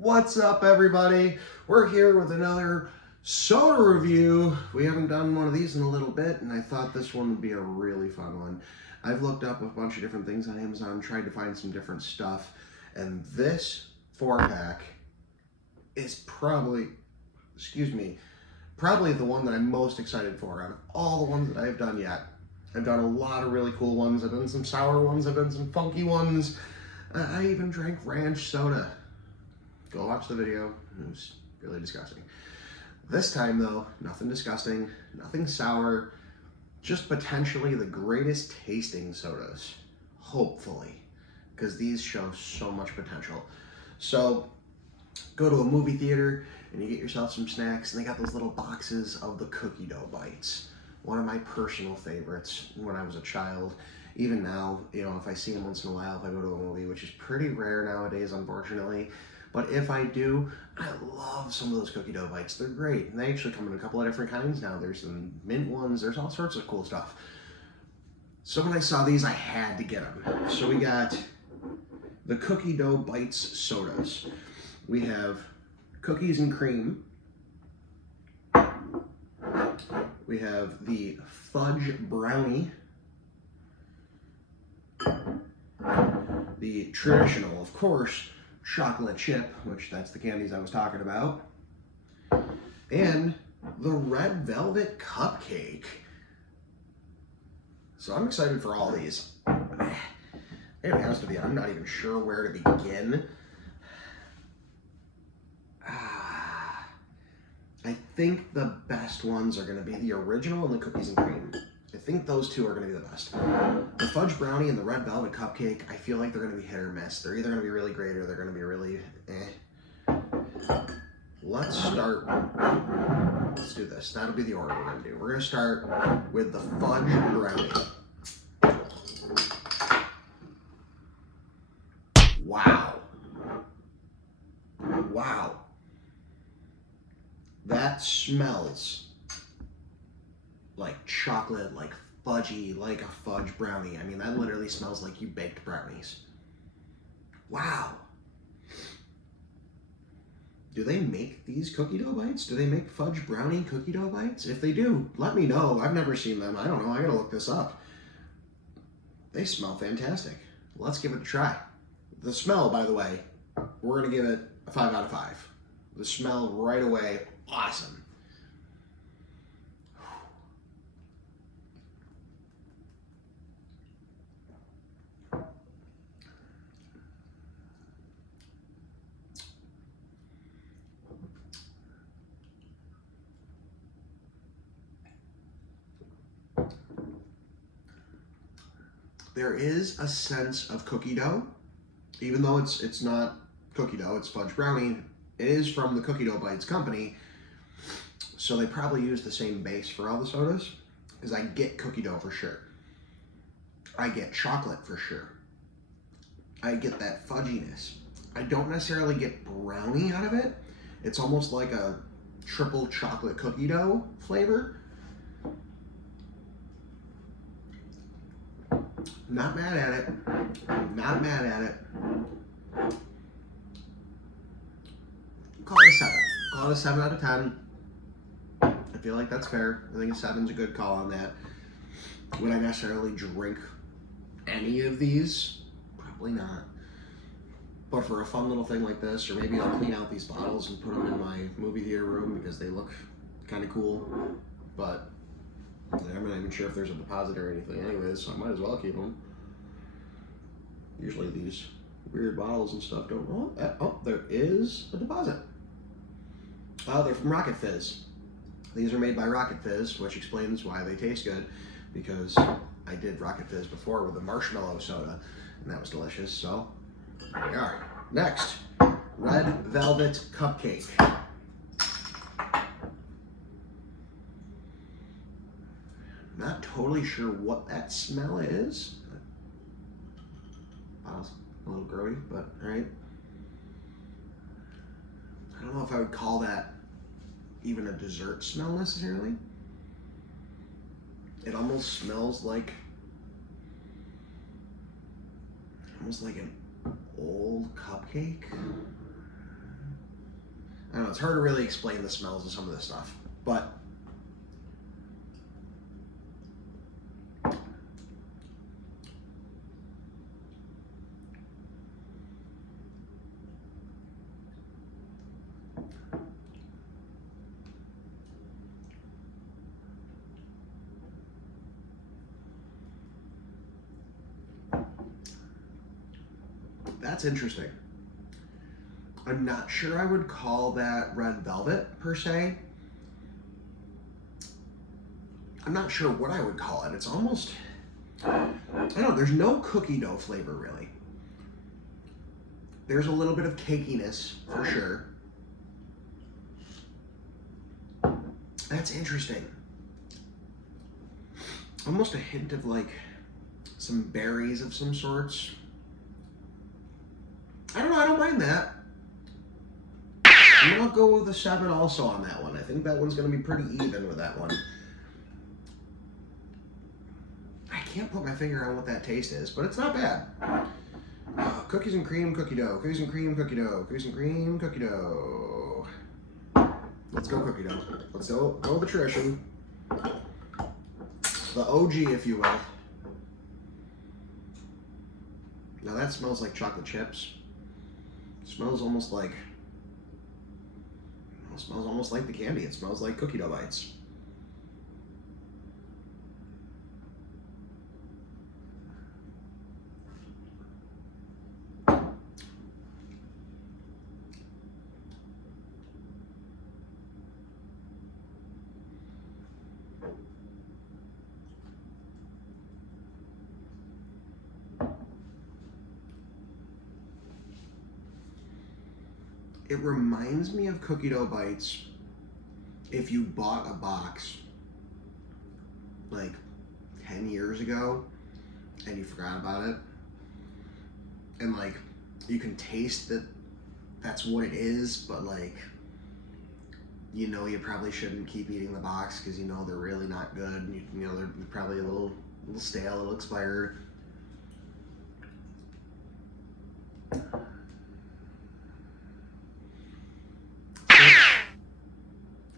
What's up, everybody? We're here with another soda review. We haven't done one of these in a little bit, and I thought this one would be a really fun one. I've looked up a bunch of different things on Amazon, tried to find some different stuff, and this 4-pack is probably the one that I'm most excited for out of all the ones that I've done yet. I've done a lot of really cool ones. I've done some sour ones. I've done some funky ones. I even drank ranch soda. Go watch the video. It was really disgusting. This time, though, nothing disgusting, nothing sour, just potentially the greatest tasting sodas. Hopefully, because these show so much potential. So, go to a movie theater and you get yourself some snacks, and they got those little boxes of the cookie dough bites. One of my personal favorites when I was a child. Even now, you know, if I see them once in a while, if I go to a movie, which is pretty rare nowadays, unfortunately. But if I do, I love some of those cookie dough bites. They're great. And they actually come in a couple of different kinds now. There's some mint ones. There's all sorts of cool stuff. So when I saw these, I had to get them. So we got the cookie dough bites sodas. We have cookies and cream. We have the fudge brownie. The traditional, of course, chocolate chip, which that's the candies I was talking about, and the red velvet cupcake. So I'm excited for all these. I gotta be honest with you, I'm not even sure where to begin. I think the best ones are gonna be the original and the cookies and cream. I think those two are going to be the best. The fudge brownie and the red velvet cupcake, I feel like they're going to be hit or miss. They're either going to be really great or they're going to be really eh. Let's start. Let's do this. That'll be the order we're going to do. We're going to start with the fudge brownie. Wow. Wow. That smells like chocolate, like fudgy, like a fudge brownie. I mean, that literally smells like you baked brownies. Wow. Do they make these cookie dough bites? Do they make fudge brownie cookie dough bites? If they do, let me know. I've never seen them. I don't know. I gotta look this up. They smell fantastic. Let's give it a try. The smell, by the way, we're gonna give it a 5 out of 5. The smell right away, awesome. There is a sense of cookie dough, even though it's not cookie dough, it's fudge brownie. It is from the Cookie Dough Bites company, so they probably use the same base for all the sodas, because I get cookie dough for sure. I get chocolate for sure. I get that fudginess. I don't necessarily get brownie out of it. It's almost like a triple chocolate cookie dough flavor. Not mad at it. Not mad at it. Call it a 7. Call it a 7 out of 10. I feel like that's fair. I think a 7's a good call on that. Would I necessarily drink any of these? Probably not. But for a fun little thing like this, or maybe I'll clean out these bottles and put them in my movie theater room because they look kind of cool. But I'm not even sure if there's a deposit or anything anyways, so I might as well keep them. Usually these weird bottles and stuff don't roll. Oh, there is a deposit. They're from Rocket Fizz. These are made by Rocket Fizz, which explains why they taste good, because I did Rocket Fizz before with a marshmallow soda, and that was delicious, so there we are. Next, red velvet cupcake. Not totally sure what that smell is. A little grody, but alright. I don't know if I would call that even a dessert smell necessarily. It almost smells like an old cupcake. I don't know, it's hard to really explain the smells of some of this stuff, but that's interesting. I'm not sure I would call that red velvet per se. I'm not sure what I would call it. It's almost, I don't know, there's no cookie dough flavor really. There's a little bit of cakiness for sure. That's interesting. Almost a hint of like some berries of some sorts. I don't know, I don't mind that. I'm gonna go with a 7 also on that one. I think that one's gonna be pretty even with that one. I can't put my finger on what that taste is, but it's not bad. Cookies and cream cookie dough, cookies and cream cookie dough, cookies and cream cookie dough. Let's go cookie dough. Let's go the tradition. The OG, if you will. Now that smells like chocolate chips. It smells almost like the candy. It smells like cookie dough bites. It reminds me of cookie dough bites if you bought a box like 10 years ago and you forgot about it, and like you can taste that that's what it is, but like you know you probably shouldn't keep eating the box because you know they're really not good, and you know they're probably a little stale, a little expired.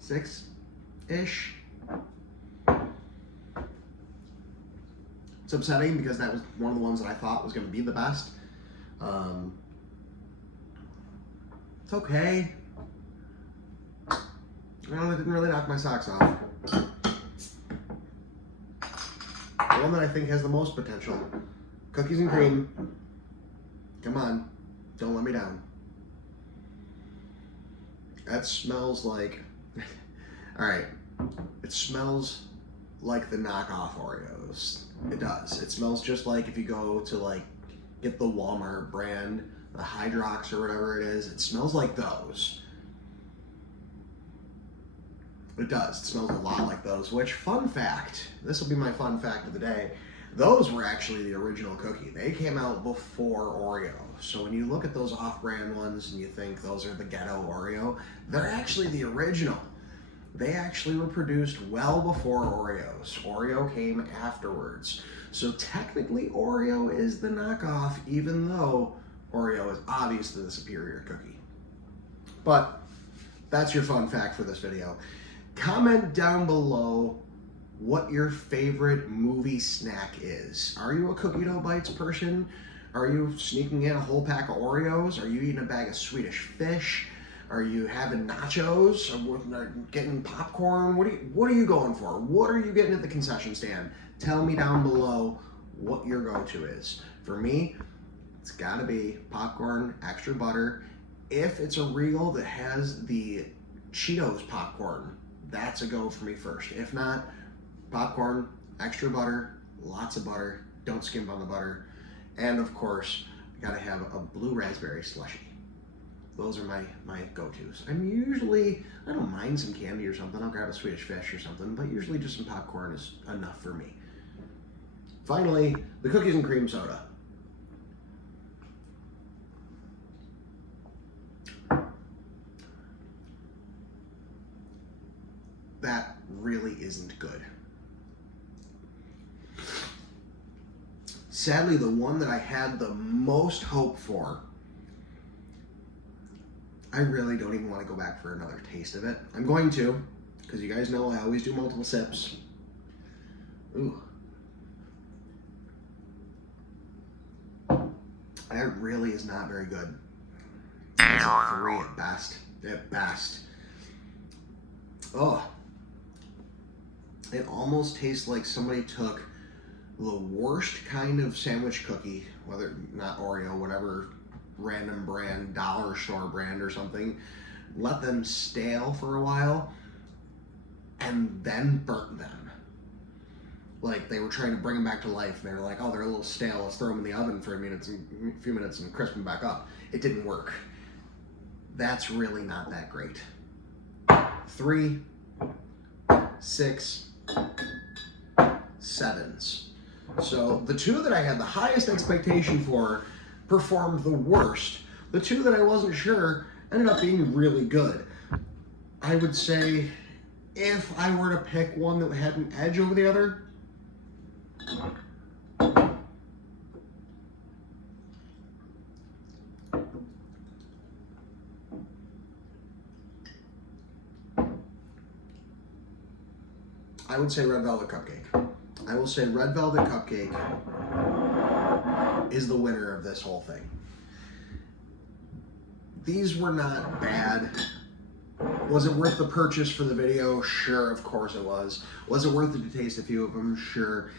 6-ish. It's upsetting because that was one of the ones that I thought was going to be the best. It's okay. Well, it didn't really knock my socks off. The one that I think has the most potential. Cookies and cream. Come on. Don't let me down. That smells like... Alright. It smells like the knockoff Oreos. It does. It smells just like if you go to like get the Walmart brand, the Hydrox or whatever it is. It smells like those. It does. It smells a lot like those, which, fun fact, this will be my fun fact of the day, those were actually the original cookie. They came out before Oreo. So when you look at those off-brand ones and you think those are the ghetto Oreo, they're actually the original. They actually were produced well before Oreos. Oreo came afterwards. So technically Oreo is the knockoff, even though Oreo is obviously the superior cookie. But that's your fun fact for this video. Comment down below what your favorite movie snack is. Are you a cookie dough bites person? Are you sneaking in a whole pack of Oreos? Are you eating a bag of Swedish fish? Are you having nachos? Or getting popcorn? What are you going for? What are you getting at the concession stand? Tell me down below what your go-to is. For me, it's gotta be popcorn, extra butter. If it's a Regal that has the Cheetos popcorn, that's a go for me first. If not, popcorn, extra butter, lots of butter, don't skimp on the butter. And of course, I gotta have a blue raspberry slushie. Those are my go-tos. I don't mind some candy or something. I'll grab a Swedish fish or something, but usually just some popcorn is enough for me. Finally, the cookies and cream soda. That really isn't good. Sadly, the one that I had the most hope for, I really don't even want to go back for another taste of it. I'm going to, because you guys know I always do multiple sips. Ooh. That really is not very good. It's a 3 at best. At best. Oh. It almost tastes like somebody took the worst kind of sandwich cookie, whether not Oreo, whatever random brand, dollar store brand or something, let them stale for a while, and then burnt them. Like they were trying to bring them back to life, and they were like, oh, they're a little stale, let's throw them in the oven for a few minutes and crisp them back up. It didn't work. That's really not that great. 3, 6, 7s. So the 2 that I had the highest expectation for performed the worst. The 2 that I wasn't sure ended up being really good. I would say if I were to pick one that had an edge over the other, I would say Red Velvet Cupcake. I will say Red Velvet Cupcake is the winner of this whole thing. These were not bad. Was it worth the purchase for the video? Sure, of course it was. Was it worth it to taste a few of them? Sure.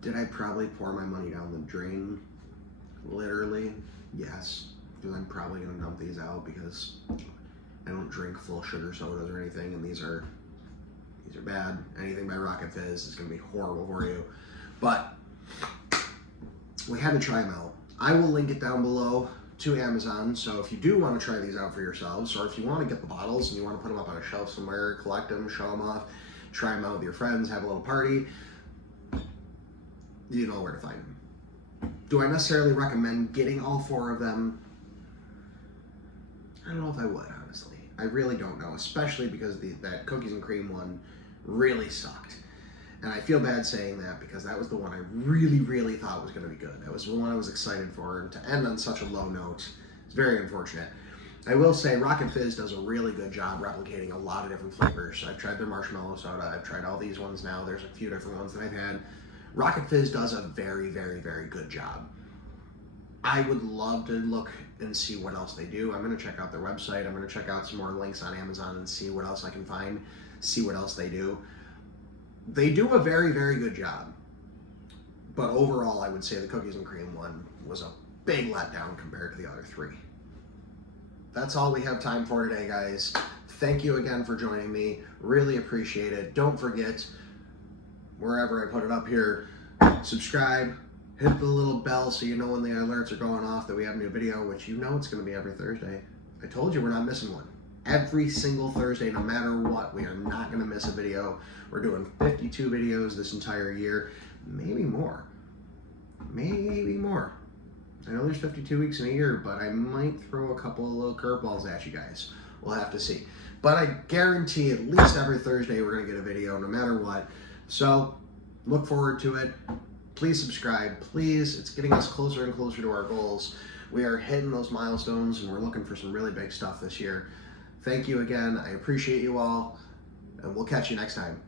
Did I probably pour my money down the drain? Literally, yes. Because I'm probably going to dump these out because I don't drink full sugar sodas or anything, and these are bad. Anything by Rocket Fizz is going to be horrible for you. But we had to try them out. I will link it down below to Amazon, so if you do want to try these out for yourselves, or if you want to get the bottles and you want to put them up on a shelf somewhere, collect them, show them off, try them out with your friends, have a little party, you know where to find them. Do I necessarily recommend getting all 4 of them? I don't know if I would, honestly. I really don't know, especially because that cookies and cream one really sucked. And I feel bad saying that because that was the one I really, really thought was going to be good. That was the one I was excited for, and to end on such a low note, it's very unfortunate. I will say Rocket Fizz does a really good job replicating a lot of different flavors. I've tried their marshmallow soda, I've tried all these ones now, there's a few different ones that I've had. Rocket Fizz does a very, very, very good job. I would love to look and see what else they do. I'm going to check out their website, I'm going to check out some more links on Amazon and see what else I can find, see what else they do. They do a very, very good job. But overall, I would say the cookies and cream one was a big letdown compared to the other 3. That's all we have time for today, guys. Thank you again for joining me. Really appreciate it. Don't forget, wherever I put it up here, subscribe, hit the little bell so you know when the alerts are going off that we have a new video, which you know it's going to be every Thursday. I told you we're not missing one. Every single Thursday, no matter what, we are not going to miss a video. We're doing 52 videos this entire year, maybe more. Maybe more. I know there's 52 weeks in a year, but I might throw a couple of little curveballs at you guys. We'll have to see. But I guarantee at least every Thursday we're going to get a video, no matter what. So look forward to it. Please subscribe. Please, it's getting us closer and closer to our goals. We are hitting those milestones, and we're looking for some really big stuff this year. Thank you again. I appreciate you all, and we'll catch you next time.